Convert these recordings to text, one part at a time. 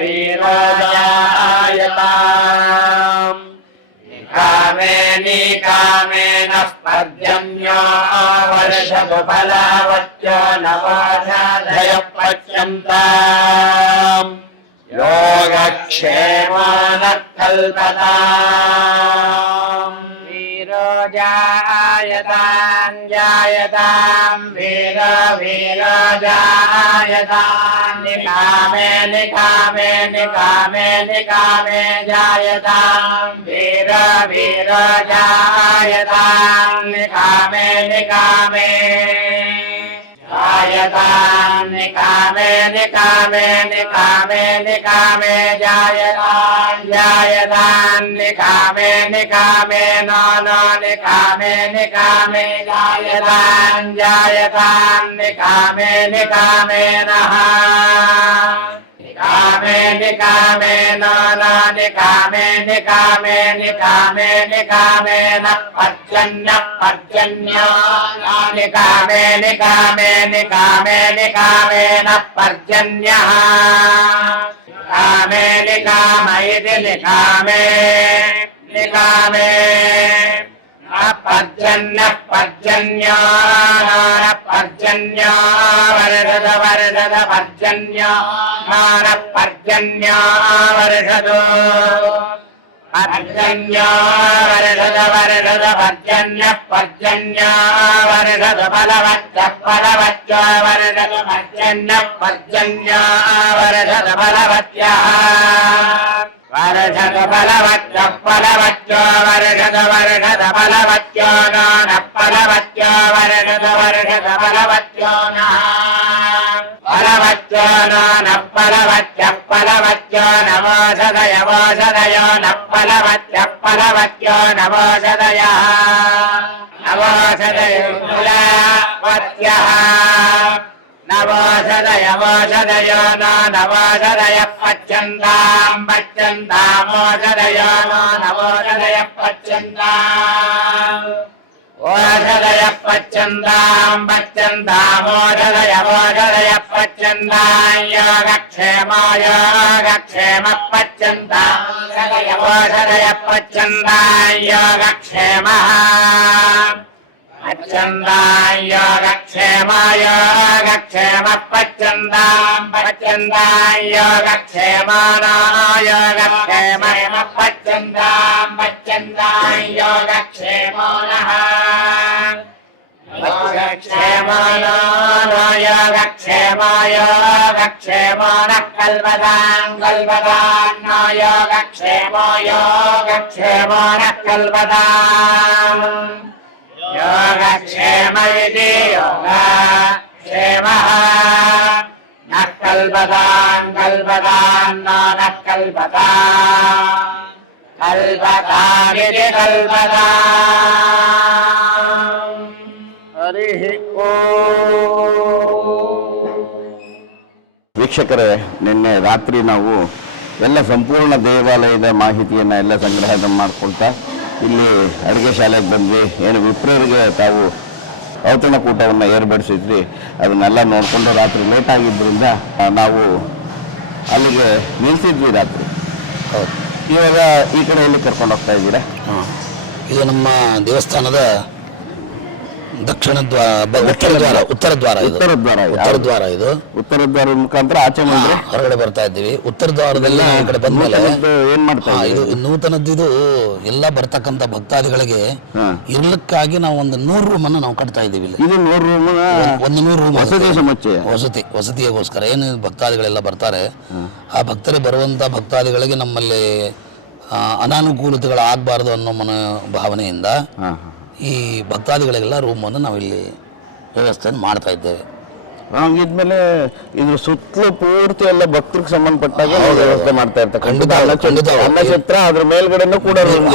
वीरोजायता निकामे निकामे नः पद्यन्यो वर्षभलावत्यो नवाधाधय पच्यन्ता जायताम् जायताम् वीर वीर जायताम् निकामे निकामे निकामे निकामे जायताम् वीर वीर जायताम् निकामे निकामे। जायताम् निकामे निकामे निकामे निकामे जायताम् जायताम् निकामे निकामे no no निकामे निकामे जायताम् जायताम् निकामे निकामे नः निकामे नानानि निकामे निकामे निकामे निकामेन पर्जन्य पर्जन्यानि निकामे निकामे निकामे निकामेन पर्जन्यः कामे निकाम निकामे निकामे पर्जन्य पर्जन्यो न पर्जन्यो वर्षद वर्षद पर्जन्यो न पर्जन्यो वर्षदो पर्जन्यो वर्षद वर्षद पर्जन्य पर्जन्यो वर्षद फलवच्च फलवच्च वर्षद पर्जन्य पर्जन्यो वर्षद फलवत्यः वर्षद फलवच्च फलवच्च वर्षद वर्षद फलवच्चो न फलवच्च वर्षद वर्षद फलवच्चो नः फलवच्चो न फलवच्च फलवच्चो नवोषधय वोषधयो न फलवच्च फलवच्चो नवोषधयः नवोषधयो फलवत्यः நவோஷதய ஓஷதயோ நோ நவோஷதய பச்சந்தாம் பச்சந்தாமோஷதயோ நோ நவோஷதய பச்சந்தாம் ஓஷதய பச்சந்தாம் பச்சந்தாமோஷதய ஓஷதய பச்சந்தாம் யோகக்ஷேமோ யோகக்ஷேம பச்சந்தாம் ஓஷதய பச்சந்தாம் யோகக்ஷேமாயோகக்ஷேம பச்சந்தாம் பச்சந்தாயோகக்ஷேமானாயோகக்ஷேம பச்சந்தாம் பச்சந்தாயோகக்ஷேமோ நः யோகக்ஷேமோயோகக்ஷேமோ நः கல்வதாம் கல்வதான் நாயோகக்ஷேமோ யோகக்ஷேமோ நः கல்வதாம் योगक्षेमो योगक्षेमो नः कल्पताम् कल्पताम् नो योगक्षेमो योगक्षेमो नः कल्पताम् योगक्षेम इति योगक्षेमः नः कल्पताम् कल्पताम् न नः कल्पताम् कल्पतामिति कल्पताम् हरिः ವೀಕ್ಷಕರೇ ನಿನ್ನೆ ರಾತ್ರಿ ನಾವು ಎಲ್ಲ ಸಂಪೂರ್ಣ ದೇವಾಲಯದ ಮಾಹಿತಿಯನ್ನು ಎಲ್ಲ ಸಂಗ್ರಹ ಮಾಡ್ಕೊಳ್ತಾ ಇಲ್ಲಿ ಅಡುಗೆ ಶಾಲೆಗೆ ಬಂದ್ವಿ. ಏನು ವಿಪ್ರರಿಗೆ ತಾವು ಔತಣಕೂಟವನ್ನು ಏರ್ಪಡಿಸಿದ್ವಿ. ಅದನ್ನೆಲ್ಲ ನೋಡಿಕೊಂಡು ರಾತ್ರಿ ಲೇಟ್ ಆಗಿದ್ದರಿಂದ ನಾವು ಅಲ್ಲಿಗೆ ನಿಲ್ಸಿದ್ವಿ ರಾತ್ರಿ. ಹೌದು. ಇವಾಗ ಈ ಕಡೆಯಲ್ಲಿ ಕರ್ಕೊಂಡು ಹೋಗ್ತಾ ಇದ್ದೀರಾ? ಹಾಂ. ಇದು ನಮ್ಮ ದೇವಸ್ಥಾನದ ದಕ್ಷಿಣ ದ್ವಾರ ಉತ್ತರ ದ್ವಾರ ಉತ್ತರ ದ್ವಾರ ಇದು. ಉತ್ತರ ದ್ವಾರ ಇದು. ಉತ್ತರ ದ್ವಾರ ಇದು. ಉತ್ತರ ದ್ವಾರದ ಮುಖಾಂತರ ಆಚೆ ಹೊರಗಡೆ ಬರ್ತಾ ಇದ್ದೀವಿ. ಉತ್ತರ ದ್ವಾರದಲ್ಲಿ ಈ ಕಡೆ ಬಂದ್ಮೇಲೆ ನೂತನದ್ದು ಏನ್ ಮಾಡ್ತಾ ಹಾ, ಇದು ನೂತನದ್ದು ಇದು ಎಲ್ಲ ಬರ್ತಕ್ಕಂತ ಭಕ್ತಾದಿಗಳಿಗೆ ಇರ್ಲಕ್ಕಾಗಿ ಇರ್ಲಿಕ್ಕಾಗಿ ನಾವು ಒಂದು ನೂರು ರೂಮ್ ಅನ್ನು ನಾವು ಕಟ್ತಾ ಇದ್ದೀವಿ ಇಲ್ಲಿ. ಇದು ನೂರು ರೂಮ್ ಒಂದು ನೂರು ರೂಮ್ ವಸತಿ ಸಮುಚ್ಚಯ. ವಸತಿ ವಸತಿಗೋಸ್ಕರ. ಏನು ಭಕ್ತಾದಿಗಳೆಲ್ಲ ಬರ್ತಾರೆ ಆ ಭಕ್ತರು ಬರುವಂತ ಭಕ್ತಾದಿಗಳಿಗೆ ನಮ್ಮಲ್ಲಿ ಆ, ಅನಾನುಕೂಲತೆಗಳು ಆಗಬಾರ್ದು ಅನ್ನೋ ಮನ ಭಾವನೆಯಿಂದ ಹಾ ಹಾ. ಈ ಭಕ್ತಾದಿಗಳಿಗೆಲ್ಲ ರೂಮನ್ನು ನಾವಿಲ್ಲಿ ವ್ಯವಸ್ಥೆಯನ್ನು ಮಾಡ್ತಾ ಇದ್ದೇವೆ. ಹಂಗಿದ್ಮೇಲೆ ಇದ್ರ ಸುತ್ತಲೂ ಪೂರ್ತಿ ಎಲ್ಲ ಭಕ್ತರಿಗೆ ಸಂಬಂಧಪಟ್ಟಾಗ ನಾವು ವ್ಯವಸ್ಥೆ ಮಾಡ್ತಾ ಇರ್ತಾರೆ ಖಂಡಿತ ಅಲ್ಲ ಖಂಡಿತ ಹೌದು. ಅನ್ನಛತ್ರ ಅದ್ರ ಮೇಲ್ಗಡೆನೂ ಕೂಡ ರೂಮ್.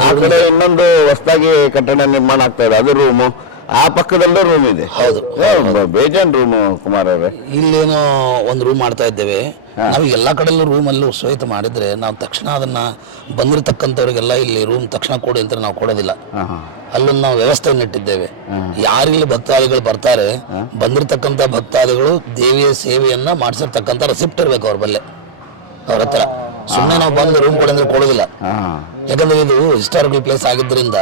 ಆ ಕಡೆ ಇನ್ನೊಂದು ಹೊಸದಾಗಿ ಕಟ್ಟಡ ನಿರ್ಮಾಣ ಆಗ್ತಾ ಇದೆ. ಅದು ರೂಮು. ಆ ಪಕ್ಕದಲ್ಲೂ ರೂಮ್ ಇದೆ. ಹೌದು, ಬೇಜಾನ್ ರೂಮು ಕುಮಾರ್ ಅವರೇ ಇಲ್ಲೇನೋ ಒಂದು ರೂಮ್ ಮಾಡ್ತಾ ಇದ್ದೇವೆ. ನಾವು ಎಲ್ಲಾ ಕಡೆಲ್ಲೂ ರೂಮಲ್ಲೂ ಸಹಿತ ಮಾಡಿದರೆ ನಾವು ತಕ್ಷಣ ಅದನ್ನ ಬಂದಿರತಕ್ಕಂಥವ್ರಿಗೆಲ್ಲ ಇಲ್ಲಿ ರೂಮ್ ತಕ್ಷಣ ಕೊಡಿ ಅಂತ ನಾವು ಕೊಡೋದಿಲ್ಲ. ಅಲ್ಲೊಂದು ನಾವು ವ್ಯವಸ್ಥೆಯನ್ನು ಇಟ್ಟಿದ್ದೇವೆ. ಯಾರಿಲ್ಲಿ ಭಕ್ತಾದಿಗಳು ಬರ್ತಾರೆ ಬಂದಿರತಕ್ಕಂಥ ಭಕ್ತಾದಿಗಳು ದೇವಿಯ ಸೇವೆಯನ್ನ ಮಾಡಿಸಿರ್ತಕ್ಕಂಥ ರೆಸಿಪ್ಟ್ ಇರಬೇಕು ಅವ್ರ ಬಲ್ಲೆ. ಅವ್ರ ಹತ್ರ. ಸುಮ್ಮನೆ ನಾವು ಬಂದು ರೂಮ್ ಕೊಡಿ ಅಂದ್ರೆ ಕೊಡೋದಿಲ್ಲ. ಯಾಕಂದ್ರೆ ಇದು ಹಿಸ್ಟಾರಿಕಲ್ ಪ್ಲೇಸ್ ಆಗಿದ್ದರಿಂದ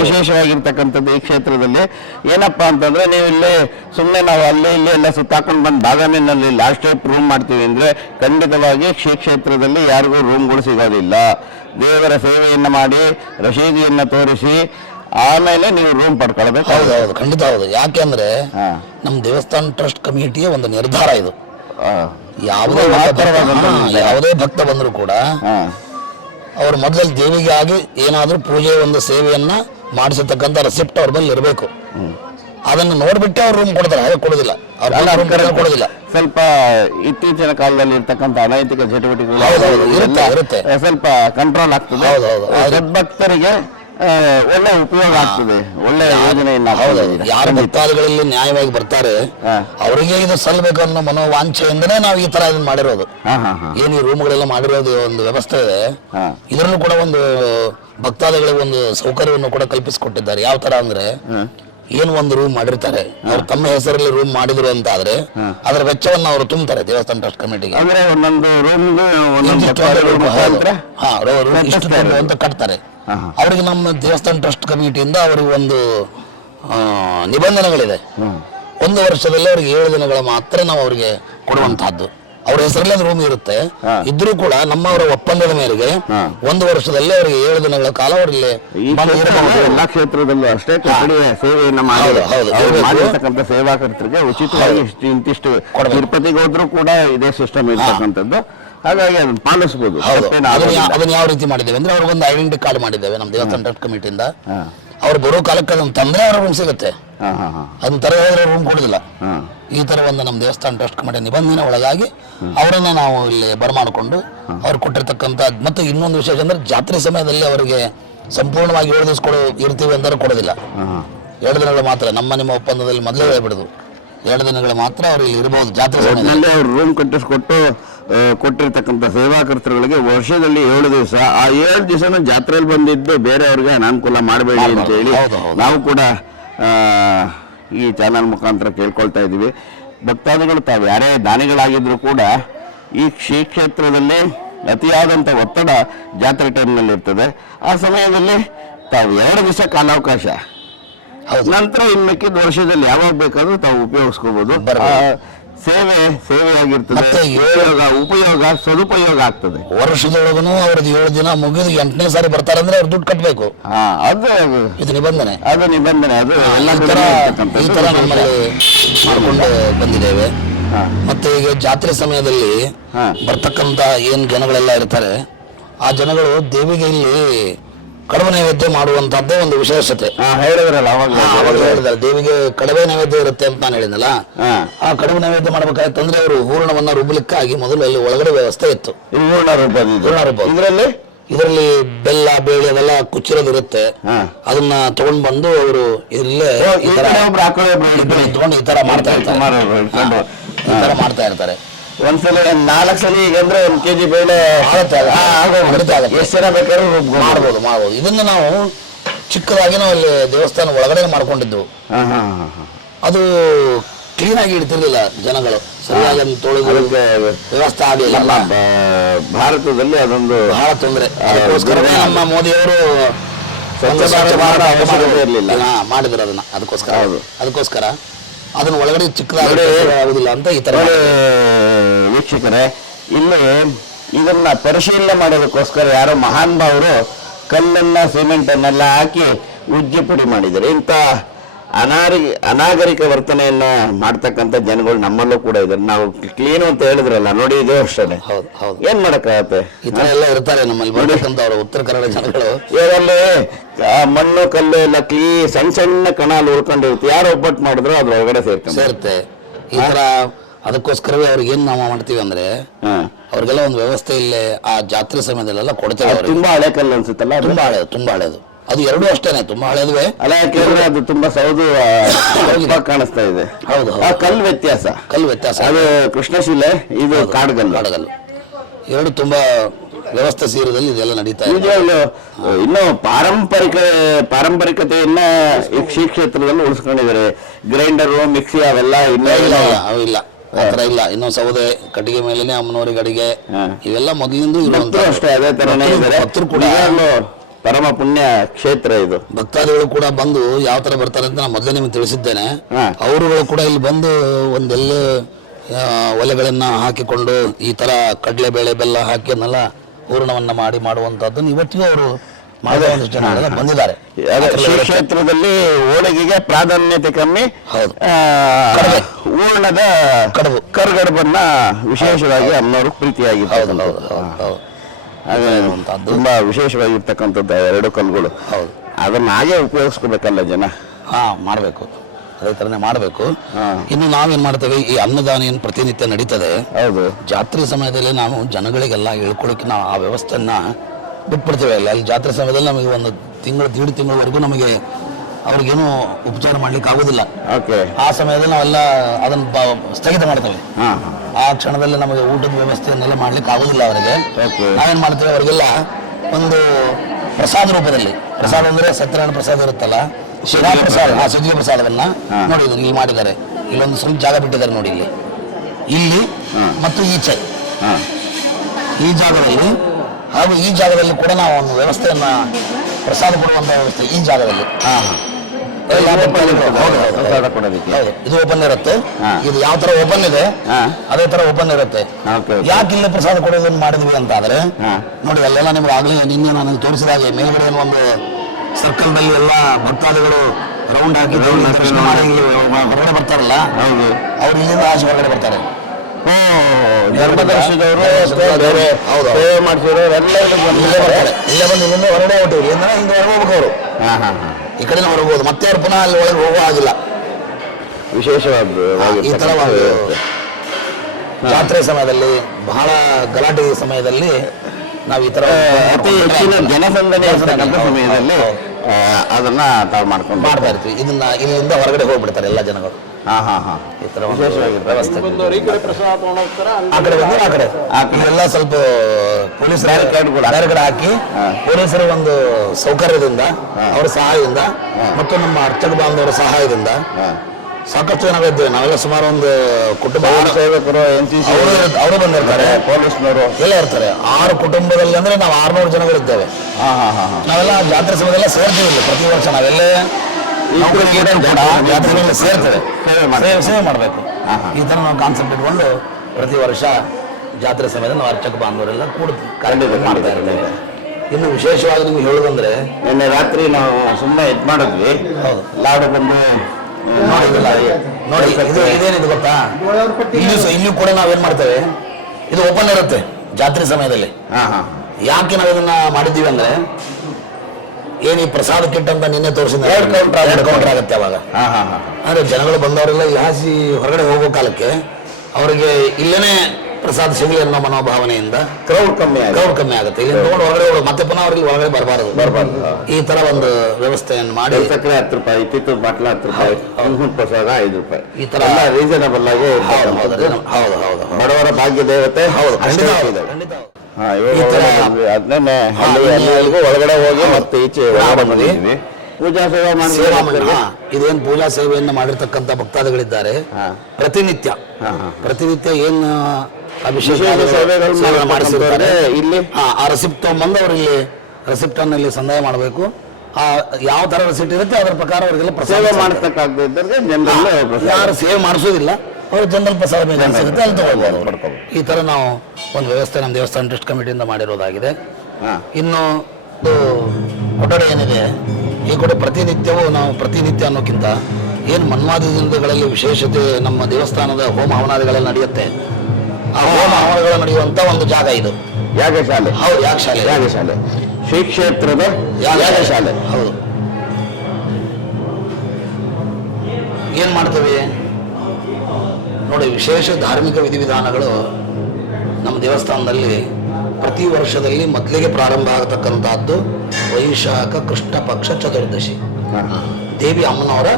ವಿಶೇಷವಾಗಿರ್ತಕ್ಕಂಥದ್ದು ಈ ಕ್ಷೇತ್ರದಲ್ಲಿ. ಏನಪ್ಪಾ ಅಂತಂದ್ರೆ ನೀವು ಇಲ್ಲಿ ಸುಮ್ಮನೆ ನಾವು ಅಲ್ಲಿ ಇಲ್ಲಿ ಎಲ್ಲ ಸುತ್ತಾಕೊಂಡು ಬಂದು ಬಾದಾಮಿನಲ್ಲಿ ಲಾಸ್ಟ್ ಟೈಪ್ ರೂಮ್ ಮಾಡ್ತೀವಿ ಅಂದ್ರೆ ಖಂಡಿತವಾಗಿ ಶ್ರೀ ಕ್ಷೇತ್ರದಲ್ಲಿ ಯಾರಿಗೂ ರೂಮ್ಗಳು ಸಿಗೋದಿಲ್ಲ. ದೇವರ ಸೇವೆಯನ್ನು ಮಾಡಿ ರಶೀದಿಯನ್ನು ತೋರಿಸಿ ಆಮೇಲೆ ನೀವು ರೂಮ್ ಪಡ್ಕೊಳ್ಬೇಕು ಹೌದು ಹೌದು ಖಂಡಿತ ಹೌದು. ಯಾಕೆಂದ್ರೆ. ನಮ್ಮ ದೇವಸ್ಥಾನ ಟ್ರಸ್ಟ್ ಕಮಿಟಿಯ ಒಂದು ನಿರ್ಧಾರ ಇದು. ಯಾವುದೇ ಯಾವುದೇ ಭಕ್ತ ಬಂದರೂ ಕೂಡ ಅವರು ಮೊದಲಲ್ಲಿ ದೇವಿಗೆ ಆಗಿ ಏನಾದರೂ ಪೂಜೆ ಒಂದು ಸೇವೆಯನ್ನ ಮಾಡಿಸತಕ್ಕಂಥ ರೆಸಿಪ್ಟ್ ಅವ್ರ ಬಳಿ ಇರಬೇಕು. ಅದನ್ನು ನೋಡ್ಬಿಟ್ಟೆ ಅವ್ರು ರೂಮ್ ಕೊಡ್ತಾರೆ ಹಾಗೆ ಕೊಡೋದಿಲ್ಲ. ಅವ್ರ ಕೊಡೋದಿಲ್ಲ. ಸ್ವಲ್ಪ ಇತ್ತೀಚಿನ ಕಾಲದಲ್ಲಿ ಇರ್ತಕ್ಕಂಥ ಅನೈತಿಕ ಚಟುವಟಿಕೆಗಳು ಇರುತ್ತೆ. ಸ್ವಲ್ಪ ಕಂಟ್ರೋಲ್ ಆಗ್ತದೆ. ಹೌದು, ಹೌದು. ಆ, ಸದ್ಭಕ್ತರಿಗೆ ಒಳ್ಳೆ ಉಪಯೋಗ ಆಗ್ತದೆ. ಒಳ್ಳೆ ಯೋಜನೆಯನ್ನ ಹೌದು ಯಾರು ಭಕ್ತಾದಿಗಳಲ್ಲಿ ನ್ಯಾಯವಾಗಿ ಬರ್ತಾರೆ. ಅವರಿಗೆ ಇದು ಸಲ್ಲಬೇಕು ಅನ್ನೋ ಮನೋವಾಂಛೆಯಿಂದನೇ ನಾವು ಈ ತರ ಇದನ್ನ ಮಾಡಿರೋದು. ಏನು ಈ ರೂಮ್ಗಳೆಲ್ಲ ಮಾಡಿರೋದು ಒಂದು ವ್ಯವಸ್ಥೆ ಇದೆ ಇದ್ರಲ್ಲೂ ಇದರಲ್ಲೂ ಕೂಡ ಒಂದು ಭಕ್ತಾದಿಗಳಿಗೆ ಒಂದು ಸೌಕರ್ಯವನ್ನು ಕೂಡ ಕಲ್ಪಿಸಿಕೊಟ್ಟಿದ್ದಾರೆ. ಯಾವ ತರ ಅಂದ್ರೆ ಏನು ಒಂದು ರೂಮ್ ಮಾಡಿರ್ತಾರೆ. ಅವ್ರು ತಮ್ಮ ಹೆಸರಲ್ಲಿ ರೂಮ್ ಮಾಡಿದ್ರು ಅಂತ ಆದ್ರೆ ಅದರ ವೆಚ್ಚವನ್ನ ಅವರು ತುಂಬ್ತಾರೆ ದೇವಸ್ಥಾನ ಟ್ರಸ್ಟ್ ಕಮಿಟಿಗೆ. ಅಂದ್ರೆ ಒಂದೊಂದು. ದುಡ್ಡು ಅಂತ ಕಟ್ತಾರೆ. ಅವರಿಗೆ ನಮ್ಮ ದೇವಸ್ಥಾನ ಟ್ರಸ್ಟ್ ಕಮಿಟಿಯಿಂದ ಅವ್ರಿಗೆ ಒಂದು ನಿಬಂಧನೆಗಳಿದೆ. ಒಂದು ವರ್ಷದಲ್ಲಿ ಅವ್ರಿಗೆ ಏಳು ದಿನಗಳು ಮಾತ್ರ ನಾವು ಅವ್ರಿಗೆ ಕೊಡುವಂತಹದ್ದು. ಅವ್ರ ಹೆಸರಲ್ಲೇ ರೂಮ್ ಇರುತ್ತೆ. ಇದ್ರೂ ಕೂಡ ನಮ್ಮವರ ಒಪ್ಪಂದದ ಮೇರೆಗೆ. ಒಂದು ವರ್ಷದಲ್ಲಿ ಅವರಿಗೆ ಏಳು ದಿನಗಳ ಕಾಲ ಅವರಲ್ಲಿ ಎಲ್ಲಾ ಕ್ಷೇತ್ರದಲ್ಲೂ ಅಷ್ಟೇ ಕೊಠಡಿ ಸೇವೆಯನ್ನ. ಮಾಡಿರ್ತಕ್ಕಂಥ ಸೇವಾಕರ್ತರಿಗೆ ಉಚಿತವಾಗಿ ಇಂತಿಷ್ಟು ತಿರುಪತಿಗೆ ಹೋದ್ರು ಕೂಡ ಇದೇ ಸಿಸ್ಟಮ್ ಇರ್ತಕ್ಕಂಥದ್ದು. ಹಾಗಾಗಿ ಅದನ್ನ ಪಾಲಿಸಬಹುದು ಅದನ್ನ ಯಾವ ರೀತಿ ಮಾಡಿದ್ದೇವೆ ಅಂದ್ರೆ ಅವ್ರಿಗೊಂದು ಐಡೆಂಟಿ ಕಾರ್ಡ್ ಮಾಡಿದ್ದೇವೆ. ನಮ್ಮ ದೇವಸ್ಥಾನ ಟ್ರಸ್ಟ್ ಕಮಿಟಿಯಿಂದ. ಅವ್ರು ಬರೋ ಕಾಲಕ್ಕೆ ಅದನ್ನ ತಂದ್ರೆ ಅವ್ರ ರೂಮ್ ಸಿಗುತ್ತೆ. ಅದನ್ನ ತರ ಹೋದ್ರೆ ರೂಮ್ ಕೊಡುದಿಲ್ಲ. ಈ ತರ ಒಂದು ನಮ್ಮ ದೇವಸ್ಥಾನ ಟ್ರಸ್ಟ್ ಕಮಿಟಿ ನಿಬಂಧನೆ ಒಳಗಾಗಿ ಅವರನ್ನ ನಾವು ಇಲ್ಲಿ ಬರಮಾಡಿಕೊಂಡು ಅವ್ರು ಕೊಟ್ಟಿರ್ತಕ್ಕಂಥ ಮತ್ತೆ ಇನ್ನೊಂದು ವಿಶೇಷ ಅಂದ್ರೆ ಜಾತ್ರೆ ಸಮಯದಲ್ಲಿ ಅವರಿಗೆ ಸಂಪೂರ್ಣವಾಗಿ ಏಳು ದಿವಸ ಕೊಡೋ ಇರ್ತೀವಿ ಅಂತಾರೆ ಕೊಡೋದಿಲ್ಲ. ಎರಡು ದಿನಗಳು ಮಾತ್ರ. ನಮ್ಮ ನಿಮ್ಮ ಒಪ್ಪಂದದಲ್ಲಿ ಮೊದಲೇ ಹೇಳ್ಬಿಡುದು. ಎರಡು ದಿನಗಳು ಮಾತ್ರ ಅವ್ರು ಇಲ್ಲಿ ಇರಬಹುದು ಜಾತ್ರೆ ಸಮಯದಲ್ಲಿ. ಅವರು ರೂಮ್ ಕಟ್ಟಿಸ್ಕೊಟ್ಟು ಕೊಟ್ಟಿರ್ತಕ್ಕಂಥ ಸೇವಾಕರ್ತರುಗಳಿಗೆ ವರ್ಷದಲ್ಲಿ ಏಳು ದಿವಸ. ಆ ಏಳು ದಿವಸನೂ ಜಾತ್ರೆಯಲ್ಲಿ ಬಂದಿದ್ದು ಬೇರೆಯವ್ರಿಗೆ ಅನಾನುಕೂಲ ಮಾಡಬೇಡಿ ಅಂತ ಹೇಳಿ. ನಾವು ಕೂಡ ಈ ಚಾನಲ್ ಮುಖಾಂತರ ಕೇಳ್ಕೊಳ್ತಾ ಇದ್ದೀವಿ. ಭಕ್ತಾದಿಗಳು ತಾವು ಯಾರೇ ದಾನಿಗಳಾಗಿದ್ದರೂ ಕೂಡ ಈ ಶ್ರೀ ಕ್ಷೇತ್ರದಲ್ಲಿ ಅತಿಯಾದಂಥ ಒತ್ತಡ ಜಾತ್ರೆ ಟೈಮ್ನಲ್ಲಿ ಇರ್ತದೆ. ಆ ಸಮಯದಲ್ಲಿ ತಾವು ಎರಡು ದಿವಸ ಕಾಲಾವಕಾಶ. ನಂತರ ಇನ್ನು ಮಿಕ್ಕಿದ ವರ್ಷದಲ್ಲಿ ಯಾವಾಗ ಬೇಕಾದರೂ ತಾವು ಉಪಯೋಗಿಸ್ಕೋಬೋದು. ಸೇವೆ ಸೇವೆಯಾಗಿರ್ತದೆ. ಉಪಯೋಗ ಉಪಯೋಗ ಸದುಪಯೋಗ ಆಗ್ತದೆ. ವರ್ಷದೊಳಗನು ಅವ್ರದ್ದು ಏಳು ದಿನ ಮುಗಿದು ಎಂಟನೇ ಸಾರಿ ಬರ್ತಾರೆ ಅಂದ್ರೆ ಅವ್ರು ದುಡ್ಡು ಕಟ್ಟಬೇಕು ಅದು ಇದು ನಿಬಂಧನೆ. ಅದು ನಿಬಂಧನೆ ಅದು ಎಲ್ಲ ಈ ತರ ನಮ್ಮಲ್ಲಿ ಮಾಡ್ಕೊಂಡು ಬಂದಿದ್ದೇವೆ. ಮತ್ತೆ ಈಗ ಜಾತ್ರೆ ಸಮಯದಲ್ಲಿ ಹಾ. ಬರ್ತಕ್ಕಂತ ಏನ್ ಜನಗಳೆಲ್ಲ ಇರ್ತಾರೆ ಆ ಜನಗಳು ದೇವಿಗೆ ಇಲ್ಲಿ ಕಡುಬು ನೈವೇದ್ಯ ಮಾಡುವಂತದ್ದೇ ಒಂದು ವಿಶೇಷತೆ. ಹೇಳಿದ್ರಲ್ಲ ಅವಾಗ ದೇವಿಗೆ ಕಡಿಮೆ ನೈವೇದ್ಯ ಇರುತ್ತೆ ಅಂತ ನಾನು ಹೇಳಿದ್ನಲ್ಲ ಆ ಕಡಿಮೆ ನೈವೇದ್ಯ ಮಾಡ್ಬೇಕಾಯ್ತಂದ್ರೆ ಅವರು ಹೂರ್ಣವನ್ನ ರುಬ್ಲಿಕ್ಕಾಗಿ ಮೊದಲು ಅಲ್ಲಿ ಒಳಗಡೆ ವ್ಯವಸ್ಥೆ ಇತ್ತು. ಇದು ಹೂರ್ಣ ರೂಪ. ಇದರಲ್ಲಿ? ಇದರಲ್ಲಿ ಬೆಲ್ಲ ಬೇಳೆ ಅದೆಲ್ಲ ಕುಚ್ಚಿರೋದಿರುತ್ತೆ. ಅದನ್ನ ತಗೊಂಡ್ ಬಂದು ಅವರು ಇಲ್ಲೇ ಈ ಈ ತರ ಮಾಡ್ತಾ ಇರ್ತಾರೆ. ಈ ತರ ಮಾಡ್ತಾ ಇರ್ತಾರೆ. ಒಂದ್ಸಲ ನಾಲ್ಕು ಸಲ ಈಗ ಅಂದ್ರೆ ಒಂದ್ ಕೆಜಿ ಬೇಳೆ ಎಷ್ಟು ಜನ ಬೇಕಾದ್ರೂ. ಮಾಡ್ಬೋದು ಮಾಡ್ಬೋದು. ಇದನ್ನ ನಾವು ಚಿಕ್ಕದಾಗಿ ನಾವು ಅಲ್ಲಿ ದೇವಸ್ಥಾನ ಒಳಗಡೆ ಮಾಡ್ಕೊಂಡಿದ್ವು ಅದು ಕ್ಲೀನ್ ಆಗಿ ಇಡ್ತಿರ್ಲಿಲ್ಲ ಜನಗಳು. ಸರಿಯಾಗಿ ಅದನ್ನ ತೊಳೆದು ವ್ಯವಸ್ಥೆ ಆಗಲಿಲ್ಲ. ಭಾರತದಲ್ಲಿ ಅದೊಂದು ಬಹಳ ತೊಂದರೆ. ಅದಕ್ಕೋಸ್ಕರವೇ ನಮ್ಮ ಮೋದಿಯವರು ಮಾಡಿದ್ರು ಅದನ್ನ. ಅದಕ್ಕೋಸ್ಕರ. ಅದಕ್ಕೋಸ್ಕರ. ಅದನ್ನ ಒಳಗಡೆ ಚಿಕ್ಕದಾಗಿ ಆಗುದಿಲ್ಲ ಅಂತ ಈ ತರ ವೀಕ್ಷಕರೇ ಇಲ್ಲಿ ಇದನ್ನ ಪರಿಶೀಲನೆ ಮಾಡೋದಕ್ಕೋಸ್ಕರ ಯಾರೋ ಮಹಾನ್ ಭಾವರು ಕಲ್ಲನ್ನ ಸಿಮೆಂಟ್ ಅನ್ನೆಲ್ಲ ಹಾಕಿ ಉಜ್ಜಿ ಪುಡಿ ಮಾಡಿದ್ದಾರೆ. ಇಂಥ ಅನಾರಿ ಅನಾಗರಿಕ ವರ್ತನೆಯನ್ನ ಮಾಡ್ತಕ್ಕಂಥ ಜನಗಳು ನಮ್ಮಲ್ಲೂ ಕೂಡ ಇದ್ದಾರೆ. ನಾವು ಕ್ಲೀನ್ ಅಂತ ಹೇಳಿದ್ರಲ್ಲ ನೋಡಿ ಇದು ಅಷ್ಟೇ ಹೌದು ಹೌದು. ಏನ್ ಮಾಡಕ್ಕಾಗತ್ತೆ? ಈ ತರ ಎಲ್ಲ ಇರ್ತಾರೆ ನಮ್ಮಲ್ಲಿ ಬರ್ತಕ್ಕಂಥವ್ರು ಉತ್ತರ ಕನ್ನಡ ಜನಗಳು. ಏನಲ್ಲಿ ಆ ಮಣ್ಣು ಕಲ್ಲು ಎಲ್ಲ ಕ್ಲೀ ಸಣ್ಣ ಸಣ್ಣ ಕಣಾಲ್ ಉಳ್ಕೊಂಡಿರುತ್ತೆ ಯಾರು ಒಬ್ಬಟ್ಟು ಮಾಡಿದ್ರು ಅದ್ರೊಳಗಡೆ ಸೇರ್ತಾರೆ ಸೇರುತ್ತೆ ಈ ತರ ಅದಕ್ಕೋಸ್ಕರವೇ ಅವ್ರಿಗೆ ಏನು ನಾವು ಮಾಡ್ತೀವಿ ಅಂದ್ರೆ ಅವ್ರಿಗೆಲ್ಲ ಒಂದು ವ್ಯವಸ್ಥೆ ಇಲ್ಲೇ ಆ ಜಾತ್ರೆ ಸಮಯದಲ್ಲೆಲ್ಲ ಕೊಡ್ತೇವೆ ಅವ್ರಿಗೆ. ತುಂಬಾ ಹಳೆ ಕಲ್ಲು ಅನ್ಸುತ್ತಲ್ಲ ಅದು? ತುಂಬಾ ಹಳೆದು ತುಂಬಾ ಹಳೇದು. ಅದು ಎರಡೂ ಅಷ್ಟೇನೆ ತುಂಬಾ ಹಳೆದುವೆ. ಅಲ್ಲ ಯಾಕೆಂದ್ರೆ ಅದು ತುಂಬಾ ಸೌದು ಆ, ಕಾಣಿಸ್ತಾ ಇದೆ. ಹೌದು, ಹೌದು. ಆ ಕಲ್ಲು ವ್ಯತ್ಯಾಸ. ಕಲ್ಲು ವ್ಯತ್ಯಾಸ. ಅದು ಕೃಷ್ಣಶಿಲೆ ಇದು ಕಾಡ್ಗಲ್ಲು. ಕಾಡಗಲ್ಲು. ಎರಡು ತುಂಬಾ ವ್ಯವಸ್ಥೆ ಸೀರದಲ್ಲಿ ಇದೆಲ್ಲ ನಡೀತಾ ಇದೆ. ನಿಜವಾಗ್ಲೂ ಇನ್ನು ಪಾರಂಪರಿಕ ಪಾರಂಪರಿಕತೆಯನ್ನ ಈ ಶ್ರೀ ಕ್ಷೇತ್ರದಲ್ಲಿ ಉಳಿಸ್ಕೊಂಡಿದ್ದಾರೆ. ಗ್ರೈಂಡರು ಮಿಕ್ಸಿ ಅವೆಲ್ಲ ಇನ್ನೂ ಇಲ್ಲ ಇಲ್ಲ ಅವು ಇಲ್ಲ. ಆತರ ಇಲ್ಲ. ಇನ್ನು ಸೌದೆ ಕಟ್ಟಿಗೆ ಮೇಲೇನೆ ಅಮ್ಮನವರಿಗೆ ಅಡಿಗೆ. ಇವೆಲ್ಲ ಮೊದಲಿಂದ ಭಕ್ತರು ಅಷ್ಟೇ ಅದೇ ತರನೇ ಇದ್ದಾರೆ. ಭಕ್ತರು ಕೂಡ ನಿಜವಾಗ್ಲೂ ಪರಮ ಪುಣ್ಯ ಕ್ಷೇತ್ರ ಇದು. ಭಕ್ತಾದಿಗಳು ಕೂಡ ಬಂದು ಯಾವ ತರ ಬರ್ತಾರೆ ಅಂತ ನಾನು ಮೊದಲೇ ನಿಮಗೆ ತಿಳಿಸಿದ್ದೇನೆ. ಹಾ. ಅವರುಗಳು ಕೂಡ ಇಲ್ಲಿ ಬಂದು ಒಂದೆಲ್ಲ ಆ, ಒಲೆಗಳನ್ನ ಹಾಕಿಕೊಂಡು ಈ ತರ ಕಡಲೆ ಬೇಳೆ ಬೆಲ್ಲ ಹಾಕಿ ಅದನ್ನೆಲ್ಲ ಹೂರಣವನ್ನ ಮಾಡಿ ಮಾಡುವಂತದ್ದನ್ನು ಇವತ್ತಿಗೂ ಅವರು ಜನ ಬಂದಿದ್ದಾರೆ. ಕ್ಷೇತ್ರದಲ್ಲಿ ಹೋಳಿಗೆಗೆ ಪ್ರಾಧಾನ್ಯತೆ ಕಮ್ಮಿ. ಹೌದು. ಹೂರ್ಣದ ಕಡುಬು. ಕರ್ಗಡುಬನ್ನ ವಿಶೇಷವಾಗಿ ಅಮ್ಮನವರು ಪ್ರೀತಿಯಾಗಿ ಹೌದು ಹೌದು ಹೌದು ತುಂಬಾ ವಿಶೇಷವಾಗಿರ್ತಕ್ಕಂಥದ್ದು ಎರಡು ಕಲ್ಲುಗಳು. ಹೌದು. ಅದನ್ನ ಹಾಗೆ ಉಪಯೋಗಿಸ್ಕೋಬೇಕಲ್ಲ ಜನ? ಹಾ ಮಾಡಬೇಕು. ಅದೇ ಥರನೇ ಮಾಡಬೇಕು. ಇನ್ನು ನಾವೇನ್ ಮಾಡ್ತೇವೆ? ಈ ಅನ್ನದಾನ ಏನು ಪ್ರತಿನಿತ್ಯ ನಡೀತದೆ. ಹೌದು. ಜಾತ್ರೆ ಸಮಯದಲ್ಲಿ ನಾವು ಜನಗಳಿಗೆಲ್ಲ ಹೇಳ್ಕೊಳಕ್ಕೆ ನಾವು ಆ ವ್ಯವಸ್ಥೆಯನ್ನ ಬಿಟ್ಬಿಡ್ತೇವೆ. ಅಲ್ಲಿ ಅಲ್ಲಿ ಜಾತ್ರೆ ಸಮಯದಲ್ಲಿ ನಮಗೆ ಒಂದು ತಿಂಗಳು ದೀಡ್ ತಿಂಗಳವರೆಗೂ ನಮಗೆ ಅವ್ರಿಗೇನು ಉಪಚಾರ ಮಾಡ್ಲಿಕ್ಕೆ ಆಗೋದಿಲ್ಲ. ಓಕೆ. ಆ ಸಮಯದಲ್ಲಿ ನಾವೆಲ್ಲ ಅದನ್ನ ಬ- ಸ್ಥಗಿತ ಮಾಡ್ತೇವೆ. ಹಾ ಆ ಕ್ಷಣದಲ್ಲಿ ನಮಗೆ ಊಟದ ವ್ಯವಸ್ಥೆಯನ್ನೆಲ್ಲ ಮಾಡ್ಲಿಕ್ಕೆ ಆಗೋದಿಲ್ಲ ಅವರಿಗೆ. Okay. ನಾವೇನ್ ಮಾಡ್ತೇವೆ ಅವರಿಗೆಲ್ಲ ಒಂದು ಪ್ರಸಾದ ರೂಪದಲ್ಲಿ ಪ್ರಸಾದ ಅಂದ್ರೆ ಸತ್ಯನಾರಾಯಣ ಪ್ರಸಾದ ಇರುತ್ತಲ್ಲ ಶಿರಾ ಪ್ರಸಾದ ಆ ಸಜ್ಜಿಗೆ ಪ್ರಸಾದವನ್ನ ಹಾ. ನೋಡಿ ಇದನ್ನ ಇಲ್ಲಿ ಮಾಡಿದ್ದಾರೆ. ಇಲ್ಲೊಂದು ಸ್ವಲ್ಪ ಜಾಗ ಬಿಟ್ಟಿದ್ದಾರೆ ನೋಡಿ ಇಲ್ಲಿ. ಇಲ್ಲಿ ಹಾ. ಮತ್ತು ಈಚೆ. ಹಾ. ಈ ಜಾಗದಲ್ಲಿ ಹಾಗೂ ಈ ಜಾಗದಲ್ಲಿ ಕೂಡ ನಾವು ಒಂದು ವ್ಯವಸ್ಥೆಯನ್ನ ಪ್ರಸಾದ ಕೊಡುವಂತ ವ್ಯವಸ್ಥೆ ಈ ಜಾಗದಲ್ಲಿ ಹಾ ಪ್ರಸಾದ ಕೊಡೋದಕ್ಕೆ. ಹೌದು ಇದು ಓಪನ್ ಇರುತ್ತೆ. ಇದು ಯಾವ ತರ ಓಪನ್ ಇದೆ. ಅದೇ ತರ ಓಪನ್ ಇರುತ್ತೆ. ಯಾಕೆ ಇಲ್ಲಿ ಪ್ರಸಾದ ಕೊಡೋದನ್ನ ಮಾಡಿದ್ವಿ ಅಂತ ಆದ್ರೆ. ನೋಡಿ ಅಲ್ಲೆಲ್ಲ ನಿಮ್ಗೆ ಆಗ್ಲೇ ನಿನ್ನೆ ನಾನು ತೋರಿಸಿದ ಹಾಗೆ ಮೇಲ್ಗಡೆ ಒಂದು ಸರ್ಕಲ್ನಲ್ಲಿ ಎಲ್ಲ ಭಕ್ತಾದಿಗಳು ರೌಂಡ್ ಹಾಕಿ ಹೊರಗಡೆ ಬರ್ತಾರಲ್ಲ ಅವ್ರು ಇಲ್ಲಿಂದ ಆಚೆ ಹೊರಗಡೆ ಬರ್ತಾರೆ ಧರ್ಮದರ್ಶಿದವರು ಬೇರೆ. ಸೇವೆ ಮಾಡಿಸಿರೋರು ಎಲ್ಲ ಇಲ್ಲಿ ಬಂದು ಇಲ್ಲೇ ಬರ್ತಾರೆ. ಇಲ್ಲೇ ಬಂದು ಇಲ್ಲಿಂದ ಹೊರಗಡೆ ಹೊಟ್ಟಿವ್ರು ಇಲ್ಲಿಂದ ಹಿಂದೆ ಹೊರಗೆ ಅವರು? ಹಾ ಹಾ ಹಾ. ಈ ಕಡೆ ಹೊರಗೋದು ಮತ್ತೆ ಅವ್ರು ಪುನಃ ಅಲ್ಲಿ ಒಳಗೆ ಹೋಗೋ ಆಗಿಲ್ಲ ವಿಶೇಷವಾಗಿ ಈ ಒಂದು ಜಾತ್ರೆ ಸಮಯದಲ್ಲಿ ಬಹಳ ಗಲಾಟೆ ಸಮಯದಲ್ಲಿ ನಾವು ಈ ತರ ಅತಿ ಹೆಚ್ಚಿನ ಜನಸಂದಣಿ ಸಮಯದಲ್ಲಿ. ಅದನ್ನ ತಾವು ಮಾಡ್ಕೊಂಡು ಮಾಡ್ತಾ ಇರ್ತೀವಿ. ಇದನ್ನ ಇಲ್ಲಿಂದ ಹೊರಗಡೆ ಹೋಗ್ಬಿಡ್ತಾರೆ ಎಲ್ಲ ಜನಗಳು. ಈ ತರ ಒಂದು ವ್ಯವಸ್ಥೆ ಕಡೆ. ಸ್ವಲ್ಪ ಪೊಲೀಸ್ ಹಾಕಿ. ಪೊಲೀಸರ ಒಂದು ಸೌಕರ್ಯದಿಂದ ಅವರ ಸಹಾಯದಿಂದ ಮತ್ತು ನಮ್ಮ ಅರ್ಚಕ ಬಾಂಧವರ ಸಹಾಯದಿಂದ ಸಾಕಷ್ಟು ಜನ ಇದ್ದೇವೆ ನಾವೆಲ್ಲ ಸುಮಾರು ಒಂದು ಕುಟುಂಬ ಸೇವಕರು ಅವರು ಬಂದಿರ್ತಾರೆ. ಪೊಲೀಸ್ನವರು. ಎಲ್ಲ ಇರ್ತಾರೆ. ಆರು ಕುಟುಂಬದಲ್ಲಿ ಅಂದ್ರೆ ನಾವು ಆರ್ನೂರು ಜನಗಳಿದ್ದೇವೆ ನಾವೆಲ್ಲ ಜಾತ್ರೆ ಸಮಯದಲ್ಲ ಸೇರ್ತೀವಿ ಪ್ರತಿ ವರ್ಷ. ನಾವೆಲ್ಲೇ ಕೂಡ ಸೇವೆ ಸೇವೆ ಮಾಡಬೇಕು. ಈ ಥರ ನಾವು ಕಾನ್ಸೆಪ್ಟ್ ಇಟ್ಕೊಂಡು ಪ್ರತಿ ವರ್ಷ ಜಾತ್ರೆ ಸಮಯದಲ್ಲಿ ನಾವು ಅರ್ಚಕ ಬಾಂಧವರೆಲ್ಲ ಕೂಡ ಕಾರ್ಯಕ್ರಮ ಮಾಡ್ತಾ ಇರ್ತೇವೆ. ಇನ್ನು ವಿಶೇಷವಾಗಿ ನಿಮ್ಗೆ ಹೇಳೋದಂದ್ರೆ ನಿನ್ನೆ ರಾತ್ರಿ ನಾವು ಸುಮ್ಮನೆ ಇದು ಮಾಡಿದ್ವಿ. ಹೌದು. ಲಾಡು ಬಂದು ನೋಡಿ ಇದು ಇದೇನಿದೆ ಗೊತ್ತಾ? ಇಲ್ಲೂ ಇಲ್ಲಿಯೂ ಕೂಡ ನಾವೇನ್ ಮಾಡ್ತೇವೆ? ಇದು ಓಪನ್ ಇರುತ್ತೆ ಜಾತ್ರೆ ಸಮಯದಲ್ಲಿ. ಯಾಕೆ ನಾವು ಇದನ್ನ ಮಾಡಿದ್ದೀವಿ ಅಂದ್ರೆ ಏನ್ ಈ ಪ್ರಸಾದ ಕಿಟ್ ಅಂತ ನಿನ್ನೆ ತೋರಿಸಿದ ಎರಡು. ಕೌಂಟರ್ ಆಗುತ್ತೆ. ಅವಾಗ. ಜನಗಳು ಬಂದವರೆಲ್ಲ ಇಲ್ಲಿ ಹಾಸಿ ಹೊರಗಡೆ ಹೋಗೋ ಕಾಲಕ್ಕೆ ಅವರಿಗೆ ಇಲ್ಲೇನೆ ಪ್ರಸಾದ ಸಿಗಲಿ ಅನ್ನೋ ಮನೋಭಾವನೆಯಿಂದ ಕ್ರೌಡ್ ಕಮ್ಮಿ ಕ್ರೌಡ್ ಕಮ್ಮಿ ಆಗುತ್ತೆ. ಇಲ್ಲಿ ತಗೊಂಡು ಹೊರಗಡೆ ಹೋಗೋದು ಮತ್ತೆ ಪುನಃ ಅವ್ರಿಗೆ ಒಳಗಡೆ ಬರಬಾರದು. ಬರಬಾರ್ದು ಈ ತರ ಒಂದು ವ್ಯವಸ್ಥೆಯನ್ನು ಮಾಡಿ ಸಕ್ಕರೆ ಹತ್ತು ರೂಪಾಯಿ ಇತ್ತಿತ್ತು ಬಾಟ್ಲ ಹತ್ತು ರೂಪಾಯಿ ಅಂಗೂರ್ ಪ್ರಸಾದ ಐದು ರೂಪಾಯಿ. ಈ ತರ- ಎಲ್ಲ ರೀಸನಬಲ್ ಆಗಿ ಹೌದು ಹೌದು. ಹೌದು ಬಡವರ ಭಾಗ್ಯ ದೇವತೆ ಹೌದು ಖಂಡಿತ. ಖಂಡಿತ ಈ ಬಂದ್ವಿ. ಅದ್ನೇನೆ ಒಳಗಡೆ ಹೋಗಿ ಮತ್ತೆ ಈಚೆ ಒಳಗಡೆ. ಪೂಜಾ ಸೇವಾ ಸೇವಾ ಮಂಡಳ ಮಾಡಿ ಇದೇನು ಪೂಜಾ ಸೇವೆಯನ್ನು ಮಾಡಿರ್ತಕ್ಕಂಥ ಭಕ್ತಾದಿಗಳಿದ್ದಾರೆ. ಪ್ರತಿನಿತ್ಯ. ಪ್ರತಿನಿತ್ಯ ಏನು ಅಭಿಷೇಕ ಮಾಡಿಸಿರ್ತಾರೆ. ಇಲ್ಲಿ? ಆ ರೆಸಿಪ್ಟ್ ತಗೊಂಡ್ಬಂದು ಇಲ್ಲಿ. ರೆಸಿಪ್ಟ್ ಅನ್ನು ಇಲ್ಲಿ ಸಂದಾಯ ಮಾಡಬೇಕು. ಆ ಯಾವ ತರ ರೆಸಿಪ್ಟ್ ಇರುತ್ತೆ ಅದರ ಪ್ರಕಾರ ಅವರಿಗೆಲ್ಲ ಪ್ರಸಾದ ಸೇವೆ ಸಿಗುತ್ತೆ. ಮಾಡತಕ್ಕಾಗದೇ ಇದ್ದವ್ರಿಗೆ ಯಾರು ಸೇವೆ ಮಾಡಿಸೋದಿಲ್ಲ. ಅವರು ಜನರಲ್ ಪ್ರಸಾದ ಮೇಲೆ ಅಂತ ಸಿಗುತ್ತೆ ಅಲ್ಲಿ ತಗೊಳ್ಬೋದು. ಈ ತರ ನಾವು ಒಂದು ವ್ಯವಸ್ಥೆ ನಮ್ಮ ದೇವಸ್ಥಾನ ಟ್ರಸ್ಟ್ ಕಮಿಟಿಯಿಂದ ಮಾಡಿರೋದಾಗಿದೆ. ಇನ್ನು ಕೊಠಡಿ ಏನಿದೆ ಈ ಕೂಡ ಪ್ರತಿನಿತ್ಯವೂ ನಾವು ಪ್ರತಿನಿತ್ಯ ಅನ್ನೋಕ್ಕಿಂತ ಏನು ಮನ್ಮಾದಿ ದಿನಗಳಲ್ಲಿ ವಿಶೇಷತೆ ನಮ್ಮ ದೇವಸ್ಥಾನದ ಹೋಮ ಹವನಾದಿಗಳೆಲ್ಲ ನಡೆಯುತ್ತೆ. ಆ ಹೋಮ ಹವನಗಳು ನಡೆಯುವಂತ ಒಂದು ಜಾಗ ಇದು. ಯಾಗಶಾಲೆ. ಹೌದು ಯಾಕೆ ಶಾಲೆ ಯಾಗಶಾಲೆ. ಶ್ರೀ ಕ್ಷೇತ್ರದ ಯಾಗಶಾಲೆ. ಹೌದು. ಏನ್ ಮಾಡ್ತೇವೆ? ನೋಡಿ ವಿಶೇಷ ಧಾರ್ಮಿಕ ವಿಧಿವಿಧಾನಗಳು ನಮ್ಮ ದೇವಸ್ಥಾನದಲ್ಲಿ ಪ್ರತಿ ವರ್ಷದಲ್ಲಿ ಮೊದಲಿಗೆ ಪ್ರಾರಂಭ ಆಗತಕ್ಕಂಥದ್ದು ವೈಶಾಖ ಕೃಷ್ಣ ಪಕ್ಷ ಚತುರ್ದಶಿ. ದೇವಿ ಅಮ್ಮನವರ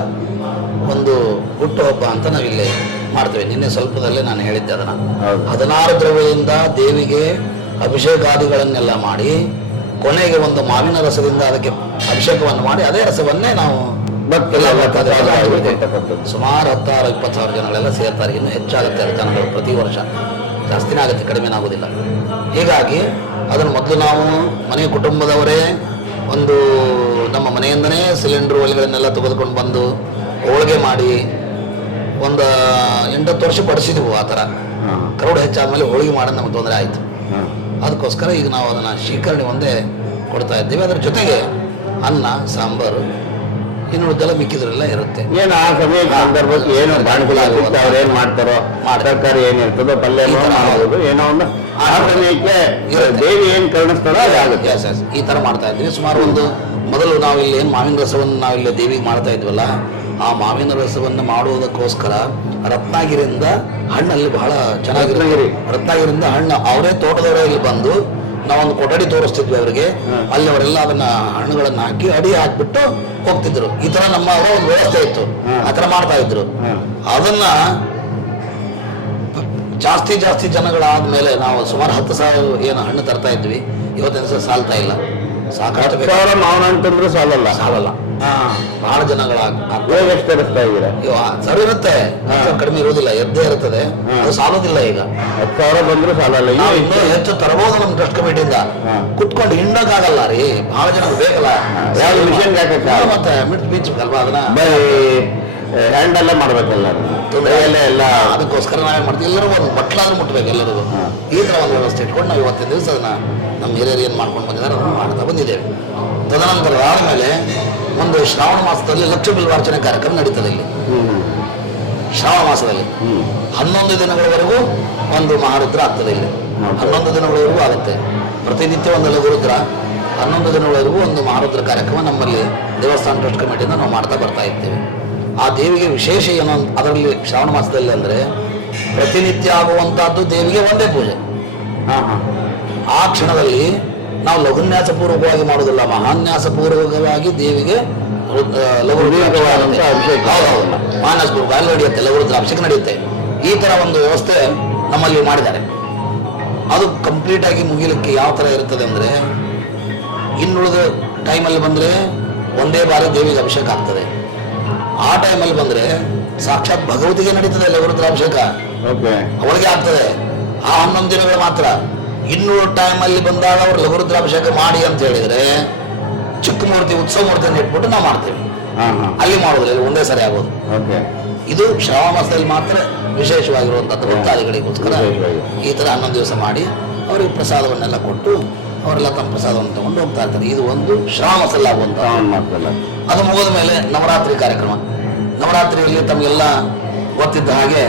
ಒಂದು ಹುಟ್ಟುಹಬ್ಬ ಅಂತ ನಾವಿಲ್ಲಿ ಮಾಡ್ತೇವೆ ನಿನ್ನೆ ಸ್ವಲ್ಪದಲ್ಲೇ ನಾನು ಹೇಳಿದ್ದೆ ಅದನ್ನು ಹೌದು. ಹದಿನಾರು ದ್ರವ್ಯದಿಂದ ದೇವಿಗೆ ಅಭಿಷೇಕಾದಿಗಳನ್ನೆಲ್ಲ ಮಾಡಿ ಕೊನೆಗೆ ಒಂದು ಮಾವಿನ ರಸದಿಂದ ಅದಕ್ಕೆ ಅಭಿಷೇಕವನ್ನು ಮಾಡಿ ಅದೇ ರಸವನ್ನೇ ನಾವು ಸುಮಾರು ಹತ್ತಾರು ಇಪ್ಪತ್ತು ಸಾವಿರ ಜನಗಳೆಲ್ಲ ಸೇರ್ತಾರೆ. ಇನ್ನೂ ಹೆಚ್ಚಾಗುತ್ತೆ ಅದು ಜನಗಳು ಪ್ರತಿ ವರ್ಷ ಜಾಸ್ತಿನೇ ಆಗುತ್ತೆ ಕಡಿಮೆ ಆಗೋದಿಲ್ಲ. ಹೀಗಾಗಿ ಅದನ್ನು ಮೊದಲು ನಾವು ಮನೆ ಕುಟುಂಬದವರೇ ಒಂದು ನಮ್ಮ ಮನೆಯಿಂದನೇ ಸಿಲಿಂಡರ್ ಒಲೆಗಳನ್ನೆಲ್ಲ ತೆಗೆದುಕೊಂಡು ಬಂದು ಹೋಳಿಗೆ ಮಾಡಿ ಒಂದು ಎಂಟತ್ತು ವರ್ಷ ಪಡಿಸಿದ್ವು ಆ ಥರ. ಕ್ರೌಡ್ ಹೆಚ್ಚಾದ್ಮೇಲೆ ಹೋಳಿಗೆ ಮಾಡೋದು ನಮ್ಗೆ ತೊಂದರೆ ಆಯಿತು. ಅದಕ್ಕೋಸ್ಕರ ಈಗ ನಾವು ಅದನ್ನು ಶೀಕರಣೆ ಒಂದೇ ಕೊಡ್ತಾ ಇದ್ದೀವಿ. ಅದರ ಜೊತೆಗೆ ಅನ್ನ ಸಾಂಬಾರು ಇನ್ನು ಉಳಿದೆಲ್ಲ ಮಿಕ್ಕಿದ್ರೆಲ್ಲ ಇರುತ್ತೆ. ಏನು ಆ ಸಮಯ ಸಂದರ್ಭಕ್ಕೆ ಏನು ಬಾಣಗಳು ಅವ್ರು ಏನ್ ಮಾಡ್ತಾರೋ. ತರಕಾರಿ ಏನಿರ್ತದೋ ಪಲ್ಯ ಮಾಡ್ಬೋದು ಏನೋ ಒಂದು ಆ ಸಮಯಕ್ಕೆ ದೇವಿ ಏನ್ ಕರುಣಿಸ್ತಾರೋ ಅದಾಗುತ್ತೆ. ಈ ತರ ಮಾಡ್ತಾ ಇದ್ವಿ. ಸುಮಾರು ಒಂದು ಮೊದಲು ನಾವು ಇಲ್ಲಿ ಏನು ಮಾವಿನ ರಸವನ್ನು ನಾವು ಇಲ್ಲಿ ದೇವಿಗೆ ಮಾಡ್ತಾ ಇದ್ವಲ್ಲ ಆ ಮಾವಿನ ರಸವನ್ನು ಮಾಡುವುದಕ್ಕೋಸ್ಕರ ರತ್ನಾಗಿರಿಂದ ಹಣ್ಣಲ್ಲಿ ಬಹಳ ಚೆನ್ನಾಗಿರೋ ರತ್ನಾಗಿರಿಂದ ಹಣ್ಣು. ಅವರೇ ತೋಟದವರೇ ಇಲ್ಲಿ ಬಂದು ನಾವೊಂದು ಕೊಠಡಿ ತೋರಿಸ್ತಿದ್ವಿ ಅವರಿಗೆ. ಅಲ್ಲಿ ಅವರೆಲ್ಲ ಅದನ್ನ ಹಣ್ಣುಗಳನ್ನ ಹಾಕಿ ಅಡಿ ಹಾಕ್ಬಿಟ್ಟು ಹೋಗ್ತಿದ್ರು. ಈ ತರ ನಮ್ಮ ಅವರ ಒಂದು ವ್ಯವಸ್ಥೆ ಇತ್ತು. ಆ ತರ ಮಾಡ್ತಾ ಇದ್ರು. ಅದನ್ನ ಜಾಸ್ತಿ ಜಾಸ್ತಿ ಜನಗಳಾದ್ಮೇಲೆ ನಾವು ಸುಮಾರು ಹತ್ತು ಸಾವಿರ ಏನು ಹಣ್ಣು ತರ್ತಾ ಇದ್ವಿ. ಇವತ್ತಿನ ಸಾಲ್ತಾ ಇಲ್ಲ. ಸಾಕಷ್ಟು. ಸಾವಿರ ಮಾವನ ಅಂತಂದ್ರೆ ಸಾಲಲ್ಲ. ಸಾಲಲ್ಲ. ಬಹಳ ಜನಗಳ ಎಷ್ಟು ಇದ್ದೀರಾ ಸರಿ ಇರುತ್ತೆ. ಕಡಿಮೆ ಇರುವುದಿಲ್ಲ. ಎದ್ದೇ ಇರುತ್ತದೆ. ಅದು ಸಾಲೋದಿಲ್ಲ ಈಗ. ಹತ್ತು ಸಾವಿರ ಬಂದ್ರೆ ಸಾಲಲ್ಲ. ನಾವು ಇನ್ನೂ ಹೆಚ್ಚು ತರಬಹುದು ನಮ್ಮ ಟ್ರಸ್ಟ್ ಕಮಿಟಿಯಿಂದ. ಕುತ್ಕೊಂಡು ಹಿಂಡಕ್ಕಾಗಲ್ಲ ರೀ. ಬಹಳ ಜನ ಬೇಕಲ್ಲ. ಮಿಷನ್ ಮತ್ತೆ ಮಿಡ್ ಬೀಚ್ ಅಲ್ವಾ ಅದನ್ನ? ಹ್ಯಾಂಡಲ್ಲೇ ಮಾಡ್ಬೇಕಲ್ಲ. ಎಲ್ಲ ಅದಕ್ಕೋಸ್ಕರ ನಾವೇನು ಮಾಡ್ತೀವಿ ಎಲ್ಲರೂ ಒಂದು ಬಟ್ಲಾದ್ರೂ ಮುಟ್ಬೇಕು ಎಲ್ಲರೂ. ಈ ಥರ ಒಂದು ವ್ಯವಸ್ಥೆ ಇಟ್ಕೊಂಡು ನಾವು ಇವತ್ತಿನ ದಿವಸ ಅದನ್ನ ನಮ್ಮ ಹಿರಿಯರು ಏನು ಮಾಡ್ಕೊಂಡು ಬಂದಿದ್ದಾರೆ ಅದನ್ನು ಮಾಡ್ತಾ ಬಂದಿದ್ದೇವೆ. ತದನಂತರ ಆದಮೇಲೆ ಒಂದು ಶ್ರಾವಣ ಮಾಸದಲ್ಲಿ ಲಕ್ಷ ಬಿಲ್ವಾರ್ಚನೆ ಕಾರ್ಯಕ್ರಮ ನಡೀತದೆ ಇಲ್ಲಿ. ಶ್ರಾವಣ ಮಾಸದಲ್ಲಿ. ಹನ್ನೊಂದು ದಿನಗಳವರೆಗೂ ಒಂದು ಮಹಾರುದ್ರ ಆಗ್ತದೆ ಇಲ್ಲಿ. ಹನ್ನೊಂದು ದಿನಗಳವರೆಗೂ ಆಗುತ್ತೆ. ಪ್ರತಿನಿತ್ಯ ಒಂದು ಲಘುರುದ್ರ ಹನ್ನೊಂದು ದಿನಗಳವರೆಗೂ ಒಂದು ಮಹಾರುದ್ರ ಕಾರ್ಯಕ್ರಮ ನಮ್ಮಲ್ಲಿ ದೇವಸ್ಥಾನ ಟ್ರಸ್ಟ್ ಕಮಿಟಿಯಿಂದ ನಾವು ಮಾಡ್ತಾ ಬರ್ತಾ ಇದ್ದೇವೆ ಆ ದೇವಿಗೆ ವಿಶೇಷ ಏನು ಅದರಲ್ಲಿ ಶ್ರಾವಣ ಮಾಸದಲ್ಲಿ ಅಂದರೆ ಪ್ರತಿನಿತ್ಯ ಆಗುವಂತಹದ್ದು ದೇವಿಗೆ ಒಂದೇ ಪೂಜೆ. ಹಾಂ ಹಾಂ. ಆ ಕ್ಷಣದಲ್ಲಿ ನಾವು ಲಘುನ್ಯಾಸ ಪೂರ್ವಕವಾಗಿ ಮಾಡುವುದಿಲ್ಲ ಮಹಾನ್ಯಾಸ ಪೂರ್ವಕವಾಗಿ ದೇವಿಗೆ ಲಘು ಅಭಿಷೇಕ. ಅಲ್ಲಿ ನಡೆಯುತ್ತೆ ಲಘು ಅಭಿಷೇಕ ನಡೆಯುತ್ತೆ. ಈ ತರ ಒಂದು ವ್ಯವಸ್ಥೆ ನಮ್ಮಲ್ಲಿ ಮಾಡಿದ್ದಾರೆ. ಅದು ಕಂಪ್ಲೀಟ್ ಆಗಿ ಮುಗಿಲಿಕ್ಕೆ ಯಾವ ತರ ಇರ್ತದೆ ಅಂದ್ರೆ ಇನ್ನುಳಿದ ಟೈಮಲ್ಲಿ ಬಂದ್ರೆ ಒಂದೇ ಬಾರಿ ದೇವಿಗೆ ಅಭಿಷೇಕ ಆಗ್ತದೆ. ಆ ಟೈಮಲ್ಲಿ ಬಂದ್ರೆ ಸಾಕ್ಷಾತ್ ಭಗವತಿಗೆ ನಡೀತದೆ ಅಲ್ಲಿ ರುದ್ರಾಭಿಷೇಕ ಅವಳಿಗೆ ಆಗ್ತದೆ. ಆ ಹನ್ನೊಂದು ದಿನಗಳು ಮಾತ್ರ. ಇನ್ನೂರು ಟೈಮಲ್ಲಿ ಬಂದಾಗ ಅವರು ಲಘುರುದ್ರಾಭಿಷೇಕ ಮಾಡಿ ಅಂತ ಹೇಳಿದ್ರೆ ಚಿಕ್ಕ ಮೂರ್ತಿ ಉತ್ಸವ ಮೂರ್ತಿಯನ್ನು ಇಟ್ಬಿಟ್ಟು ನಾವು ಮಾಡ್ತೇವೆ. ಅಲ್ಲಿ ಮಾಡೋದಿಲ್ಲ ಒಂದೇ ಸರಿ ಆಗೋದು. ಓಕೆ ಇದು ಶ್ರಾವಣ ಮಾಸದಲ್ಲಿ ಮಾತ್ರ ವಿಶೇಷವಾಗಿರುವಂಥದ್ದು ಭಕ್ತಾದಿಗಳಿಗೋಸ್ಕರ. ಈ ತರ ಹನ್ನೊಂದು ದಿವಸ ಮಾಡಿ ಅವರಿಗೆ ಪ್ರಸಾದವನ್ನೆಲ್ಲ ಕೊಟ್ಟು ಅವರೆಲ್ಲ ತಮ್ಮ ಪ್ರಸಾದವನ್ನು ತಗೊಂಡು ಹೋಗ್ತಾ ಇರ್ತಾರೆ. ಇದು ಒಂದು ಶ್ರಾವಣ ಮಾಸದಲ್ಲಿ ಆಗುವಂಥ ಅದು ಮುಗಿದ ಮೇಲೆ ನವರಾತ್ರಿ ಕಾರ್ಯಕ್ರಮ. ನವರಾತ್ರಿಯಲ್ಲಿ ತಮಗೆಲ್ಲ ಗೊತ್ತಿದ್ದ ಹಾಗೆ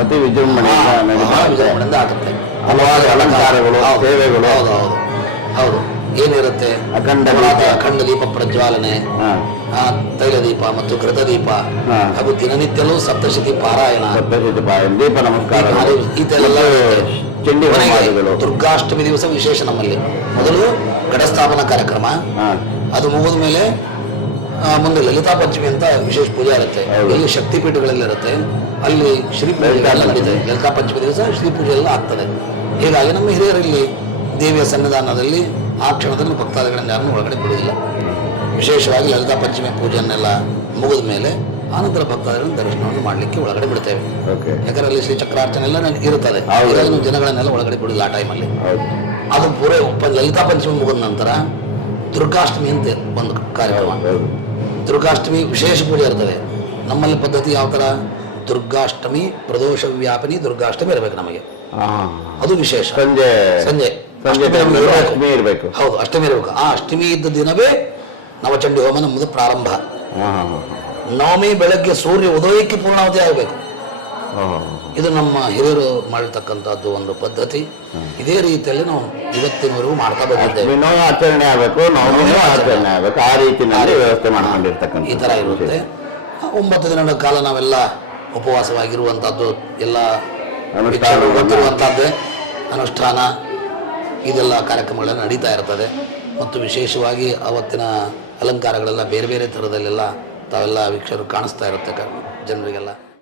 ಅತಿ ವಿಜೃಂಭಣೆಯಿಂದ ಆಗುತ್ತೆ. ಹಲವಾರು ಅಲಂಕಾರಗಳು, ಸೇವೆಗಳು. ಹೌದು ಹೌದು ಹೌದು. ಏನಿರುತ್ತೆ? ಅಖಂಡ ದೀಪ. ಅಖಂಡ ದೀಪ ಪ್ರಜ್ವಾಲನೆ ತೈಲ ದೀಪ ಮತ್ತು ಕೃತದೀಪ ದೀಪ ಹಾಗೂ ದಿನನಿತ್ಯಲೂ ಸಪ್ತಶತಿ ಪಾರಾಯಣ. ದೀಪ ನಮಸ್ಕಾರ. ಇದೆಲ್ಲ. ಚಂಡಿ ದುರ್ಗಾಷ್ಟಮಿ ದಿವಸ ವಿಶೇಷ ನಮ್ಮಲ್ಲಿ. ಮೊದಲು ಘಟಸ್ಥಾಪನಾ ಕಾರ್ಯಕ್ರಮ. ಅದು ಮುಗಿದ ಮೇಲೆ ಮುಂದೆ ಲಲಿತಾ ಪಂಚಮಿ ಅಂತ ವಿಶೇಷ ಪೂಜೆ ಇರುತ್ತೆ. ಇಲ್ಲಿ ಶಕ್ತಿ ಪೀಠಗಳಲ್ಲಿ ಇರುತ್ತೆ. ಅಲ್ಲಿ ಶ್ರೀ ಪೂಜೆ ಲಲಿತಾ ಪಂಚಮಿ. ನಡೀತದೆ. ಲಲಿತಾ ಪಂಚಮಿ ದಿವಸ ಶ್ರೀ ಪೂಜೆ ಎಲ್ಲ ಆಗ್ತದೆ. ಹೀಗಾಗಿ ನಮ್ಮ ಹಿರಿಯರಲ್ಲಿ ದೇವಿಯ ಸನ್ನಿಧಾನದಲ್ಲಿ ಆ ಕ್ಷಣದಲ್ಲಿ ಭಕ್ತಾದಿಗಳನ್ನು ಯಾರನ್ನು ಒಳಗಡೆ ಬಿಡುವುದಿಲ್ಲ. ವಿಶೇಷವಾಗಿ ಲಲಿತಾ ಪಂಚಮಿ ಪೂಜೆಯನ್ನೆಲ್ಲ ಮುಗಿದ ಮೇಲೆ ಆನಂತರ ಭಕ್ತಾದಿಗಳನ್ನು ದರ್ಶನವನ್ನು ಮಾಡಲಿಕ್ಕೆ ಒಳಗಡೆ ಬಿಡ್ತೇವೆ. ಯಾಕಂದ್ರೆ ಅಲ್ಲಿ ಶ್ರೀ ಚಕ್ರಾರ್ಚನೆ ಎಲ್ಲ ಇರುತ್ತದೆ. ಜನಗಳನ್ನೆಲ್ಲ ಒಳಗಡೆ ಬಿಡಲ್ಲ ಆ ಟೈಮಲ್ಲಿ ಅದು ಪೂರೈ ಲಲಿತಾ ಪಂಚಮಿ ಮುಗಿದ ನಂತರ ದುರ್ಗಾಷ್ಟಮಿ ಅಂತ ಒಂದು ಕಾರ್ಯಕ್ರಮ. ದುರ್ಗಾಷ್ಟಮಿ ವಿಶೇಷ ಪೂಜೆ ಇರ್ತವೆ. ನಮ್ಮಲ್ಲಿ ಪದ್ಧತಿ ಯಾವ ಥರ ದುರ್ಗಾಷ್ಟಮಿ ಪ್ರದೋಷ ವ್ಯಾಪನಿ ದುರ್ಗಾಷ್ಟಮಿ ಇರಬೇಕು ನಮಗೆ. ಅದು ವಿಶೇಷ. ಸಂಜೆ ಸಂಜೆ. ಸಂಜೆ ಅಷ್ಟಮಿ ಇರ್ಬೇಕು. ಹೌದು ಅಷ್ಟಮಿ ಇರಬೇಕು. ಆ ಅಷ್ಟಮಿ ಇದ್ದ ದಿನವೇ ನವಚಂಡಿ ಹೋಮ ನಮ್ಮದು ಪ್ರಾರಂಭ. ನವಮಿ ಬೆಳಗ್ಗೆ ಸೂರ್ಯ ಉದಯಕ್ಕೆ ಪೂರ್ಣಾವಧಿ ಆಗಬೇಕು. ಇದು ನಮ್ಮ ಹಿರಿಯರು ಮಾಡಿರ್ತಕ್ಕಂಥದ್ದು ಒಂದು ಪದ್ಧತಿ. ಇದೇ ರೀತಿಯಲ್ಲಿ ನಾವು ಇವತ್ತಿನವರೆಗೂ ಮಾಡ್ತಾ ಬಂದಿದ್ದೇವೆ. ಆಚರಣೆ ಆಗಬೇಕು ನಾವು ಆಚರಣೆ ಆಗಬೇಕು. ಆ ರೀತಿಯಲ್ಲಿ ವ್ಯವಸ್ಥೆ ಮಾಡ್ಕೊಂಡಿರ್ತಕ್ಕಂಥ ಈ ಥರ ಇರುತ್ತೆ. ಒಂಬತ್ತು ದಿನಗಳ ಕಾಲ ನಾವೆಲ್ಲ ಉಪವಾಸವಾಗಿರುವಂಥದ್ದು ಎಲ್ಲ ಗೊತ್ತಿರುವಂಥದ್ದೇ. ಅನುಷ್ಠಾನ ಇದೆಲ್ಲ ಕಾರ್ಯಕ್ರಮಗಳೆಲ್ಲ ನಡೀತಾ ಇರ್ತದೆ. ಮತ್ತು ವಿಶೇಷವಾಗಿ ಅವತ್ತಿನ ಅಲಂಕಾರಗಳೆಲ್ಲ ಬೇರೆ ಬೇರೆ ಥರದಲ್ಲೆಲ್ಲ ತಾವೆಲ್ಲ ವೀಕ್ಷರು ಕಾಣಿಸ್ತಾ ಇರುತ್ತೆ ಜನರಿಗೆಲ್ಲ.